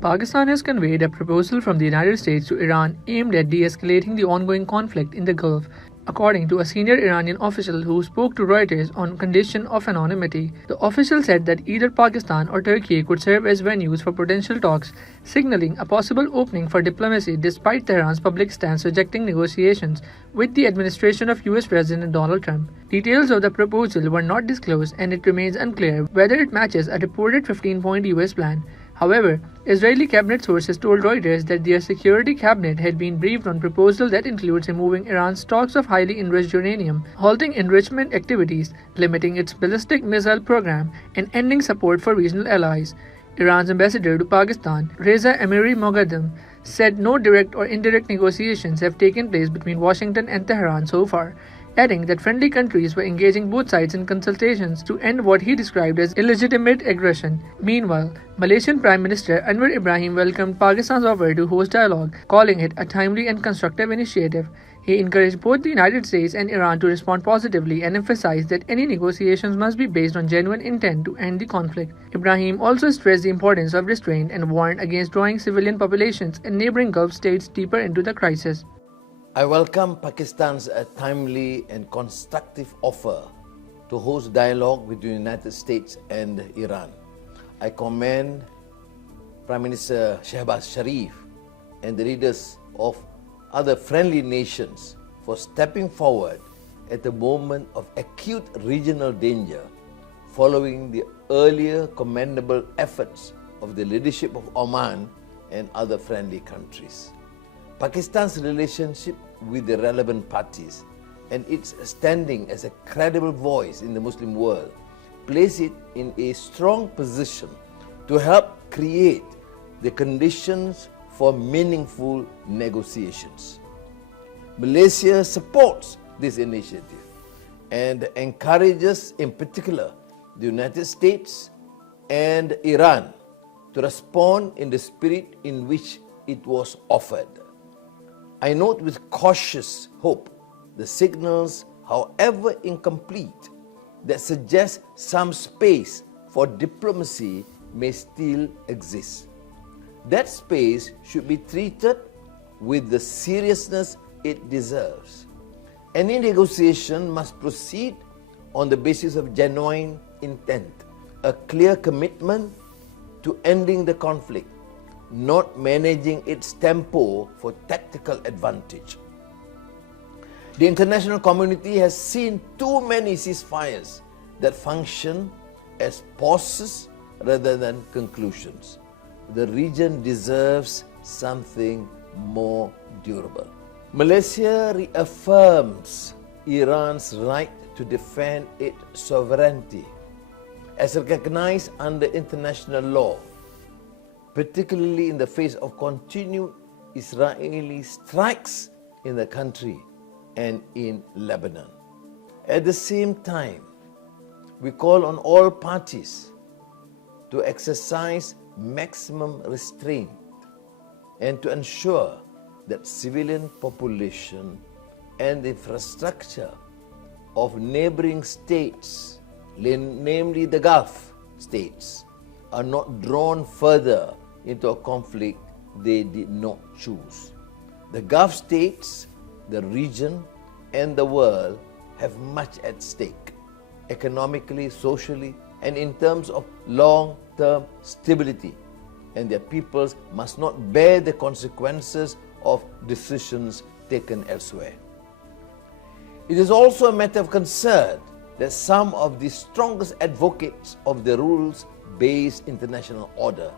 Pakistan has conveyed a proposal from the United States to Iran aimed at de-escalating the ongoing conflict in the Gulf. According to a senior Iranian official who spoke to Reuters on condition of anonymity, the official said that either Pakistan or Turkey could serve as venues for potential talks, signaling a possible opening for diplomacy despite Tehran's public stance rejecting negotiations with the administration of US President Donald Trump. Details of the proposal were not disclosed, and it remains unclear whether it matches a reported 15-point US plan. However, Israeli cabinet sources told Reuters that their security cabinet had been briefed on proposal that includes removing Iran's stocks of highly enriched uranium, halting enrichment activities, limiting its ballistic missile program, and ending support for regional allies. Iran's ambassador to Pakistan, Reza Amiri Moghadam, said no direct or indirect negotiations have taken place between Washington and Tehran so far, adding that friendly countries were engaging both sides in consultations to end what he described as illegitimate aggression. Meanwhile, Malaysian Prime Minister Anwar Ibrahim welcomed Pakistan's offer to host dialogue, calling it a timely and constructive initiative. He encouraged both the United States and Iran to respond positively and emphasized that any negotiations must be based on genuine intent to end the conflict. Ibrahim also stressed the importance of restraint and warned against drawing civilian populations and neighboring Gulf states deeper into the crisis. I welcome Pakistan's timely and constructive offer to host dialogue with the United States and Iran. I commend Prime Minister Shehbaz Sharif and the leaders of other friendly nations for stepping forward at a moment of acute regional danger following the earlier commendable efforts of the leadership of Oman and other friendly countries. Pakistan's relationship with the relevant parties and its standing as a credible voice in the Muslim world place it in a strong position to help create the conditions for meaningful negotiations. Malaysia supports this initiative and encourages, in particular, the United States and Iran to respond in the spirit in which it was offered. I note with cautious hope the signals, however incomplete, that suggest some space for diplomacy may still exist. That space should be treated with the seriousness it deserves. Any negotiation must proceed on the basis of genuine intent, a clear commitment to ending the conflict, not managing its tempo for tactical advantage. The international community has seen too many ceasefires that function as pauses rather than conclusions. The region deserves something more durable. Malaysia reaffirms Iran's right to defend its sovereignty as recognized under international law, particularly in the face of continued Israeli strikes in the country and in Lebanon. At the same time, we call on all parties to exercise maximum restraint and to ensure that civilian population and the infrastructure of neighboring states, namely the Gulf states, are not drawn further into a conflict they did not choose. The Gulf states, the region, and the world have much at stake, economically, socially, and in terms of long-term stability, and their peoples must not bear the consequences of decisions taken elsewhere. It is also a matter of concern that some of the strongest advocates of the rules-based international order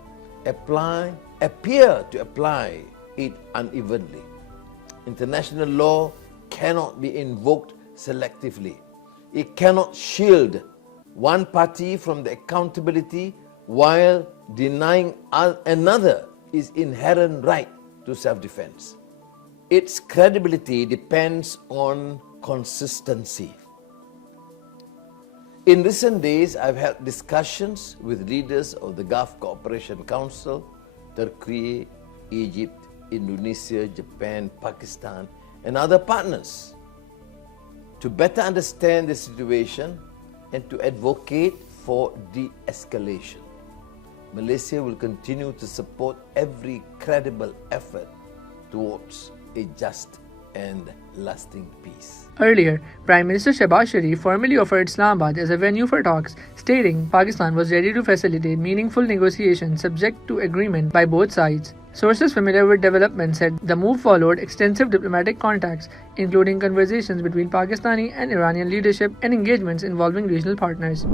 appear to apply it unevenly. International law cannot be invoked selectively. It cannot shield one party from the accountability while denying another its inherent right to self-defense. Its credibility depends on consistency. In recent days, I've held discussions with leaders of the Gulf Cooperation Council, Turkiye, Egypt, Indonesia, Japan, Pakistan, and other partners to better understand the situation and to advocate for de-escalation. Malaysia will continue to support every credible effort towards a just and lasting peace. Earlier, Prime Minister Shehbaz Sharif formally offered Islamabad as a venue for talks, stating Pakistan was ready to facilitate meaningful negotiations subject to agreement by both sides. Sources familiar with developments said the move followed extensive diplomatic contacts, including conversations between Pakistani and Iranian leadership and engagements involving regional partners.